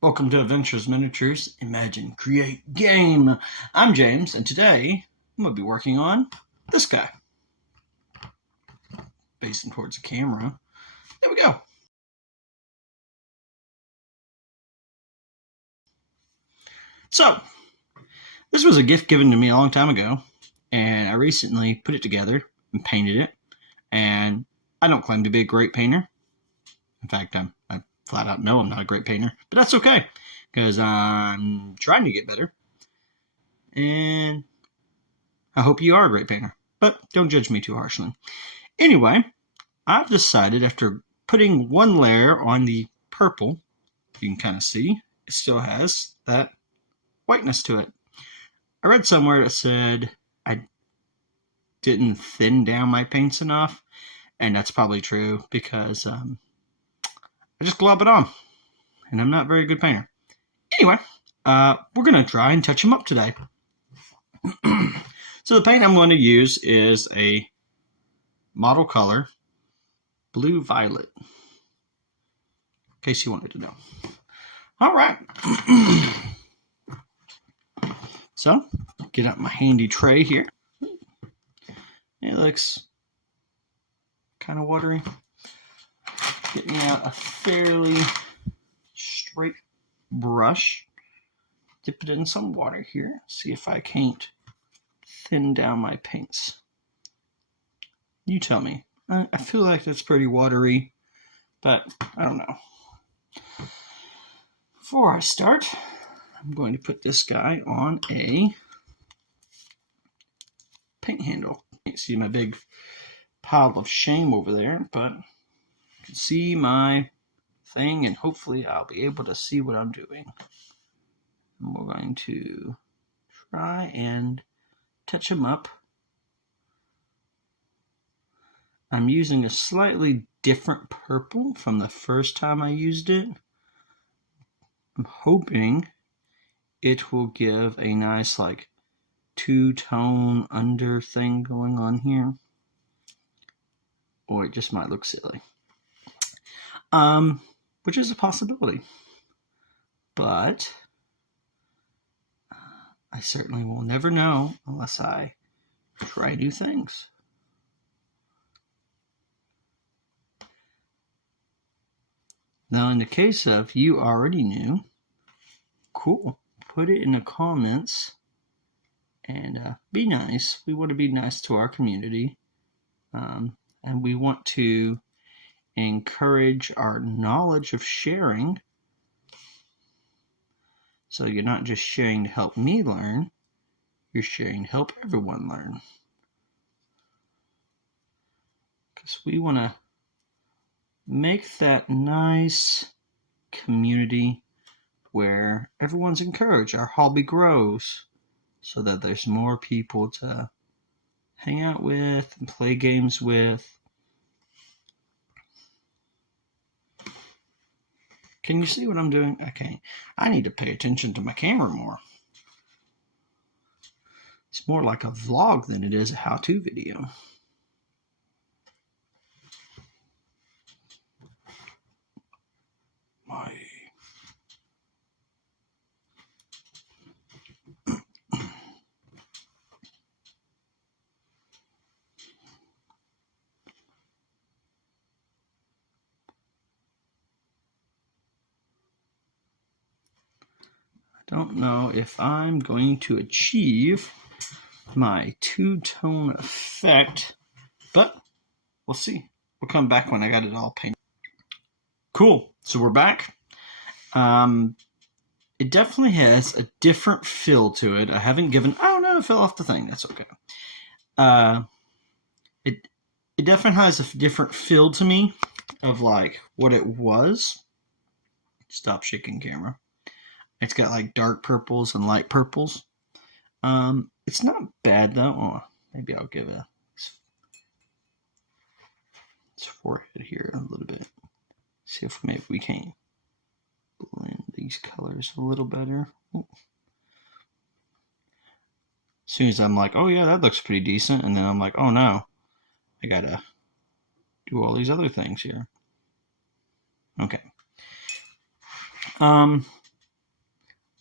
Welcome to Adventures Miniatures, Imagine, Create, Game. I'm James, and today I'm going to be working on this guy. Facing towards the camera. There we go. So, this was a gift given to me a long time ago, and I recently put it together and painted it. And I don't claim to be a great painter. In fact, I flat out know I'm not a great painter, but that's okay, because I'm trying to get better. And I hope you are a great painter, but don't judge me too harshly. Anyway, I've decided after putting one layer on the purple, you can kind of see, it still has that whiteness to it. I read somewhere that said I didn't thin down my paints enough, and that's probably true because I just glob it on, and I'm not a very good painter. Anyway, we're going to try and touch them up today. So the paint I'm going to use is a model color blue violet, in case you wanted to know. All right. So, get out my handy tray here. It looks kind of watery. Get me out a fairly straight brush. Dip it in some water here. See if I can't thin down my paints. You tell me. I feel like that's pretty watery, but I don't know. Before I start, I'm going to put this guy on a paint handle. You can't see my big pile of shame over there, but you can see my thing, and hopefully I'll be able to see what I'm doing. And we're going to try and touch them up. I'm using a slightly different purple from the first time I used it. I'm hoping it will give a nice like two-tone under thing going on here. Or it just might look silly. Which is a possibility. But I certainly will never know unless I try new things. Now, in the case of you already knew, cool. Put it in the comments and be nice. We want to be nice to our community. And we want to encourage our knowledge of sharing. So you're not just sharing to help me learn, you're sharing to help everyone learn. Because we want to make that nice community where everyone's encouraged. Our hobby grows so that there's more people to hang out with and play games with. Can you see what I'm doing? Okay, I need to pay attention to my camera more. It's more like a vlog than it is a how-to video. Don't know if I'm going to achieve my two-tone effect, but we'll see. We'll come back when I got it all painted. Cool. So we're back. It definitely has a different feel to it. I haven't given... Oh, no, it fell off the thing. That's okay. It definitely has a different feel to me of like what it was. Stop shaking camera. It's got like dark purples and light purples. It's not bad though. Oh, maybe I'll give its forehead here a little bit. See if maybe we can blend these colors a little better. Ooh. As soon as I'm like, oh yeah, that looks pretty decent, and then I'm like, oh no, I gotta do all these other things here. Okay.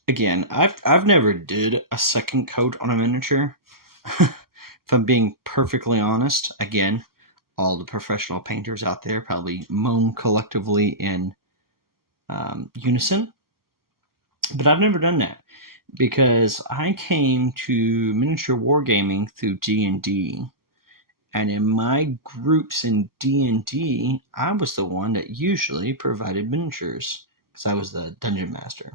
again, I've never did a second coat on a miniature. If I'm being perfectly honest, again, all the professional painters out there probably moan collectively in unison. But I've never done that because I came to miniature wargaming through D&D. And in my groups in D&D, I was the one that usually provided miniatures because I was the dungeon master.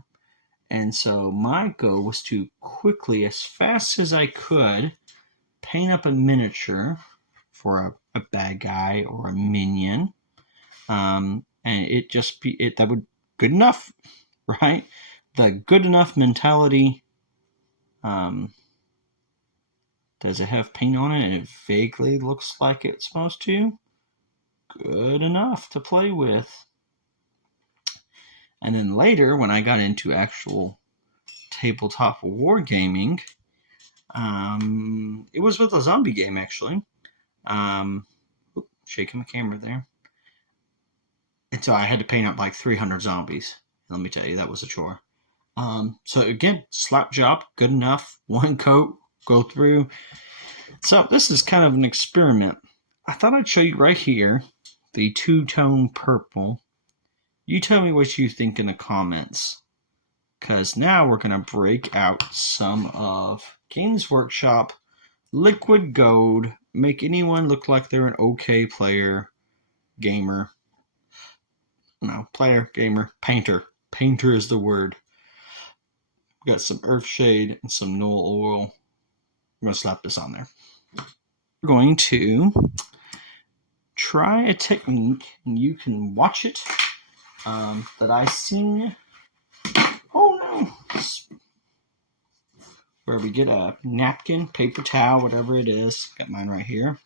And so my goal was to quickly, as fast as I could, paint up a miniature for a bad guy or a minion. And it just be it that would good enough, right? The good enough mentality. Does it have paint on it and it vaguely looks like it's supposed to? Good enough to play with. And then later, when I got into actual tabletop wargaming, it was with a zombie game, actually. Shaking my camera there. And so I had to paint up like 300 zombies. Let me tell you, that was a chore. So again, slap job, good enough. One coat, go through. So this is kind of an experiment. I thought I'd show you right here the two-tone purple. You tell me what you think in the comments, because now we're going to break out some of Games Workshop Liquid Gold. Make anyone look like they're an okay player, gamer. No, player, gamer, painter. Painter is the word. We got some Earthshade and some Null Oil. I'm going to slap this on there. We're going to try a technique, and you can watch it, that I seen. Oh no! Where we get a napkin, paper towel, whatever it is. Got mine right here.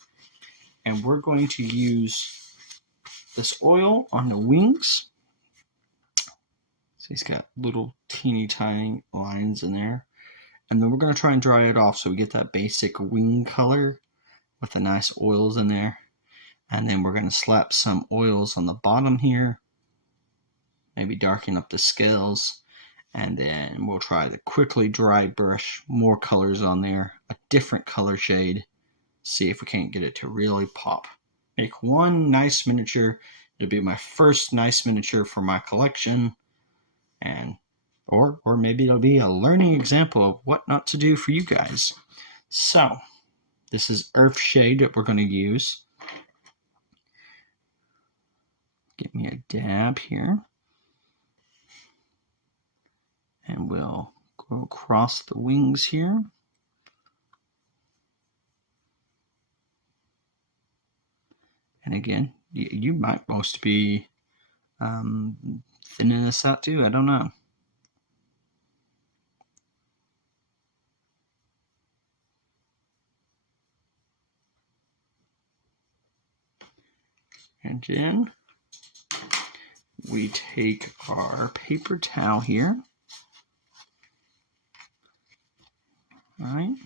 And we're going to use this oil on the wings. So he's got little teeny tiny lines in there. And then we're going to try and dry it off so we get that basic wing color with the nice oils in there. And then we're going to slap some oils on the bottom here. Maybe darken up the scales. And then we'll try the quickly dry brush, more colors on there, a different color shade. See if we can't get it to really pop. Make one nice miniature. It'll be my first nice miniature for my collection. And or maybe it'll be a learning example of what not to do for you guys. So, this is Earthshade that we're going to use. Give me a dab here. And we'll go across the wings here. And again, you might most be thinning this out too. I don't know. And then we take our paper towel here. All right.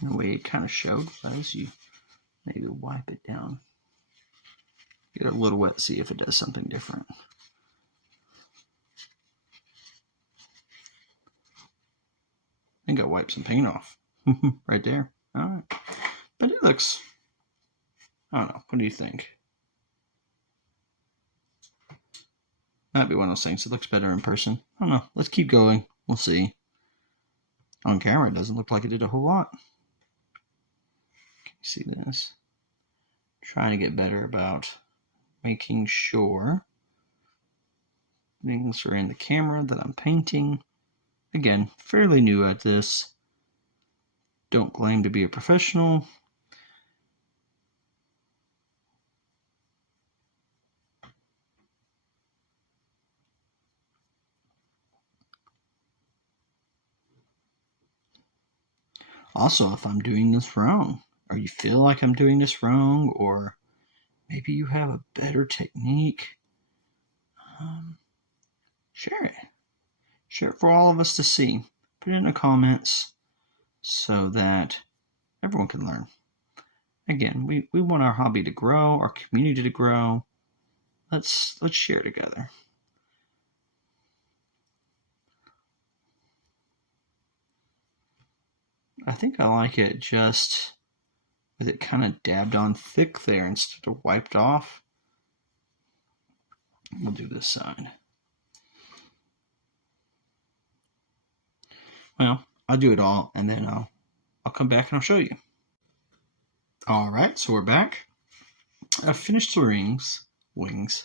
And the way it kind of showed was you maybe wipe it down. Get it a little wet, see if it does something different. I think I wiped some paint off right there. All right. But it looks, I don't know. What do you think? Might be one of those things. It looks better in person. I don't know. Let's keep going. We'll see. On camera, it doesn't look like it did a whole lot. Can you see this? Trying to get better about making sure things are in the camera that I'm painting. Again, fairly new at this. Don't claim to be a professional. Also, if I'm doing this wrong, or you feel like I'm doing this wrong, or maybe you have a better technique, share it. Share it for all of us to see. Put it in the comments so that everyone can learn. Again, we want our hobby to grow, our community to grow. Let's share together. think I like it just with it kind of dabbed on thick there instead of wiped off. We'll do this side. Well, I'll do it all, and then I'll come back and I'll show you. All right, so we're back. I finished the wings,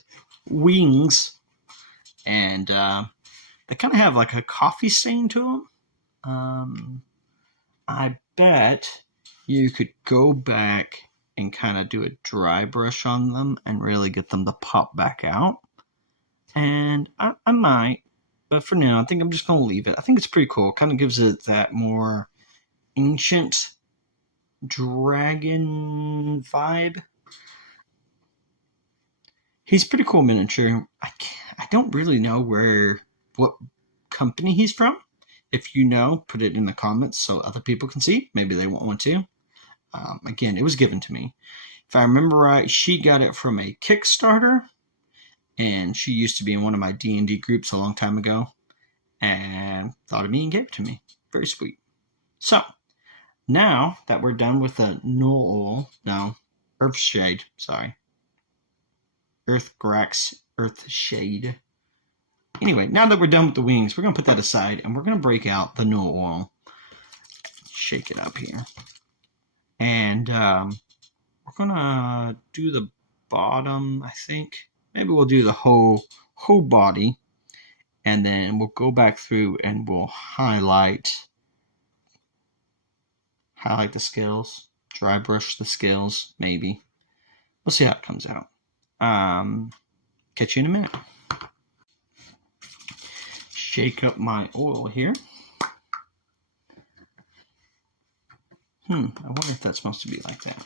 and they kind of have like a coffee stain to them. I bet you could go back and kind of do a dry brush on them and really get them to pop back out. And I might, but for now, I think I'm just going to leave it. I think it's pretty cool. It kind of gives it that more ancient dragon vibe. He's pretty cool miniature. I don't really know what company he's from. If you know, put it in the comments so other people can see. Maybe they want one too. Again, it was given to me. If I remember right, she got it from a Kickstarter, and she used to be in one of my D&D groups a long time ago, and thought of me and gave it to me. Very sweet. So, now that we're done with the Earthshade, sorry. Earthshade. Anyway, now that we're done with the wings, we're going to put that aside, and we're going to break out the Null Oil. Shake it up here. And we're going to do the bottom, I think. Maybe we'll do the whole body, and then we'll go back through and we'll highlight the scales, dry brush the scales, maybe. We'll see how it comes out. Catch you in a minute. Shake up my oil here. I wonder if that's supposed to be like that.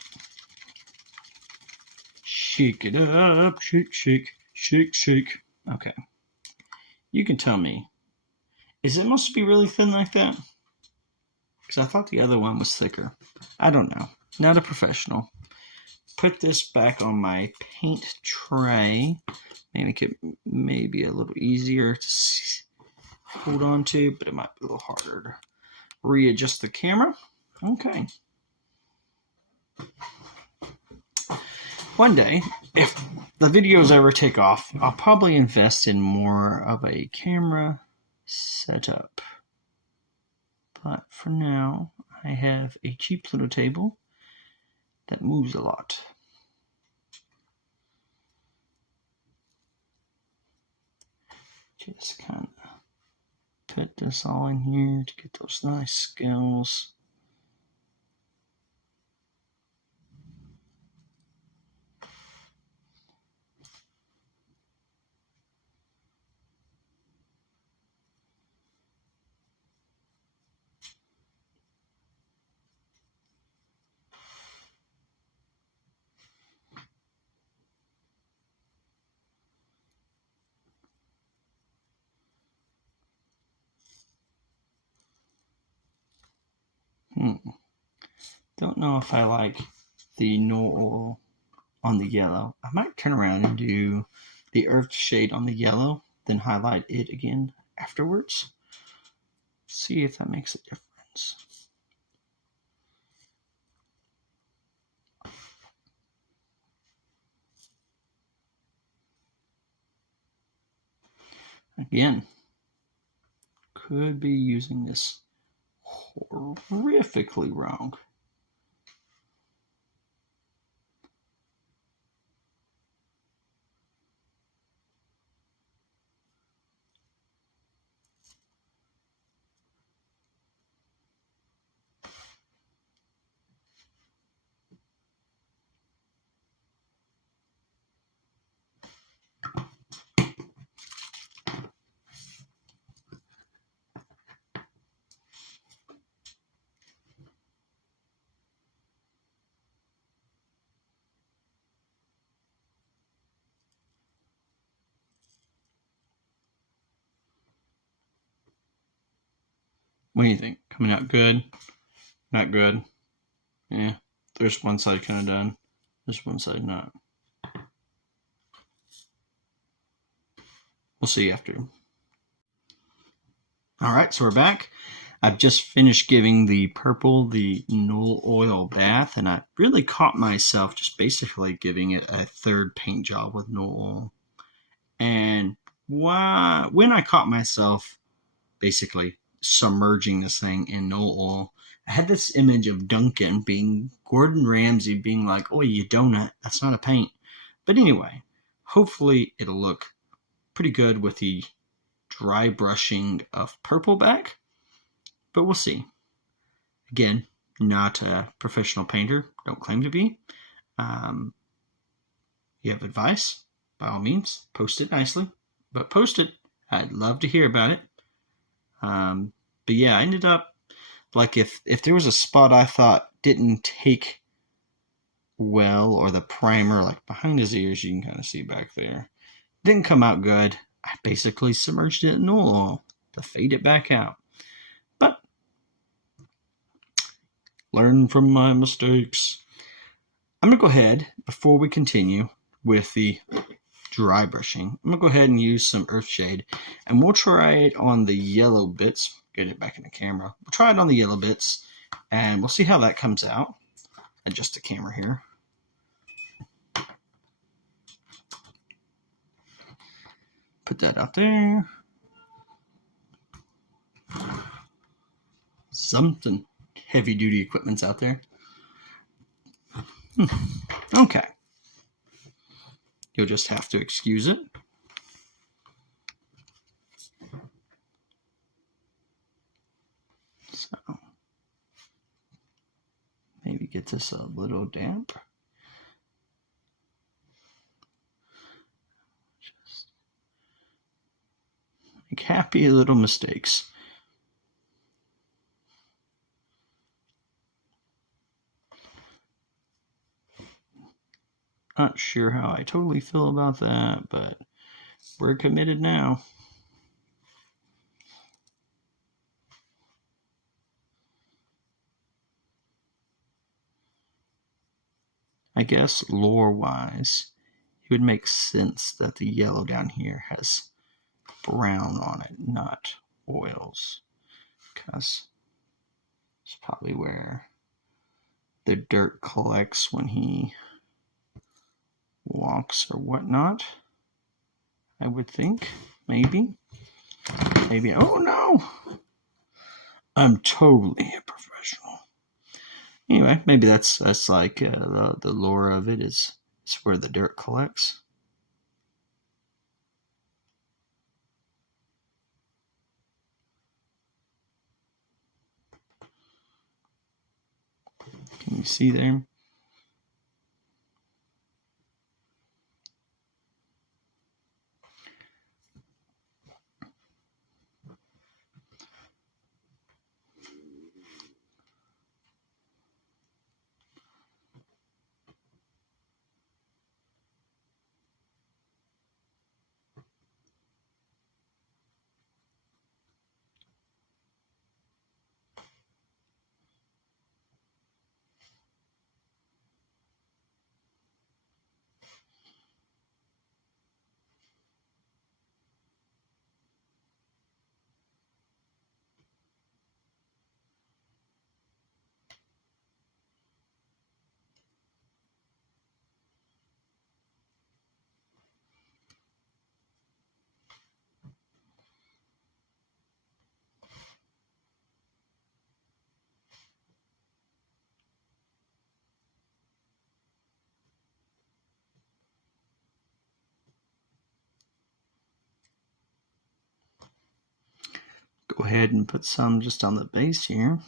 Shake it up, shake, shake, shake, shake. Okay. You can tell me. Is it supposed to be really thin like that? Because I thought the other one was thicker. I don't know. Not a professional. Put this back on my paint tray. Make it maybe a little easier to hold on to, but it might be a little harder to readjust the camera. Okay. One day, if the videos ever take off, I'll probably invest in more of a camera setup. But for now, I have a cheap little table that moves a lot. Just kind of put this all in here to get those nice scales. Don't know if I like the Null Oil on the yellow. I might turn around and do the Earth Shade on the yellow, then highlight it again afterwards. See if that makes a difference. Again, could be using this horrifically wrong. What do you think? Coming out good? Not good? Yeah. There's one side kind of done. There's one side not. We'll see after. Alright, so we're back. I've just finished giving the purple the Null Oil bath, and I really caught myself just basically giving it a third paint job with Null Oil. And when I caught myself basically submerging this thing in Null Oil, I had this image of Gordon Ramsay being like, "Oh, you donut, that's not a paint." But anyway, hopefully it'll look pretty good with the dry brushing of purple back, but we'll see. Again, not a professional painter, don't claim to be. You have advice, by all means, post it nicely, but post it. I'd love to hear about it. But yeah, I ended up, like, if there was a spot I thought didn't take well, or the primer, like behind his ears, you can kind of see back there, didn't come out good, I basically submerged it in Null Oil to fade it back out. But learn from my mistakes. I'm going to go ahead, before we continue with the dry brushing, I'm going to go ahead and use some Earthshade, and we'll try it on the yellow bits. Get it back in the camera. We'll try it on the yellow bits, and we'll see how that comes out. Adjust the camera here. Put that out there. Something heavy-duty equipment's out there. Okay. You'll just have to excuse it. So, maybe get this a little damp. Just make happy little mistakes. Not sure how I totally feel about that, but we're committed now. I guess lore-wise, it would make sense that the yellow down here has brown on it, not oils, because it's probably where the dirt collects when he walks or whatnot. I would think, maybe. Oh no! I'm totally a professional. Anyway, maybe that's like the lore of it is where the dirt collects. Can you see there? Go ahead and put some just on the base here.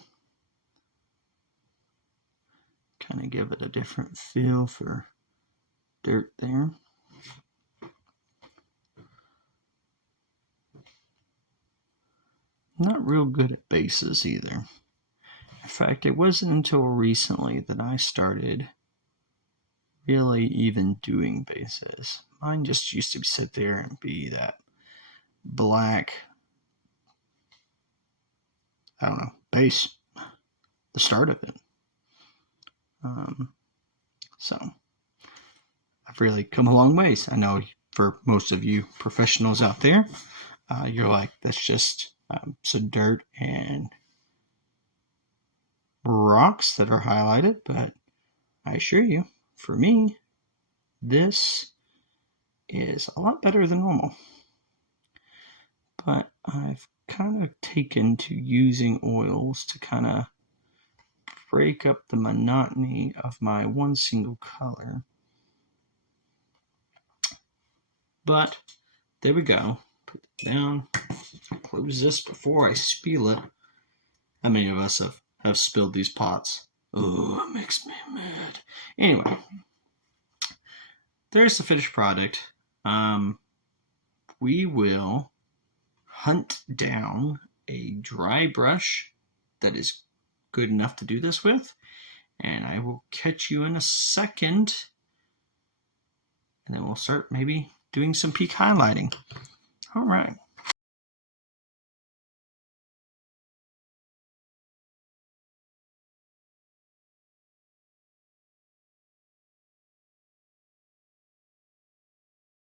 Kind of give it a different feel for dirt there. Not real good at bases either. In fact, it wasn't until recently that I started really even doing bases. Mine just used to sit there and be that black, I don't know, base, the start of it. So I've really come a long ways. I know for most of you professionals out there, you're like, that's just some dirt and rocks that are highlighted, but I assure you, for me, this is a lot better than normal. But I've kind of taken to using oils to kind of break up the monotony of my one single color. But there we go. Put it down. Close this before I spill it. How many of us have spilled these pots? Oh, it makes me mad. Anyway, there's the finished product. We will hunt down a dry brush that is good enough to do this with, and I will catch you in a second, and then we'll start maybe doing some peak highlighting. All right.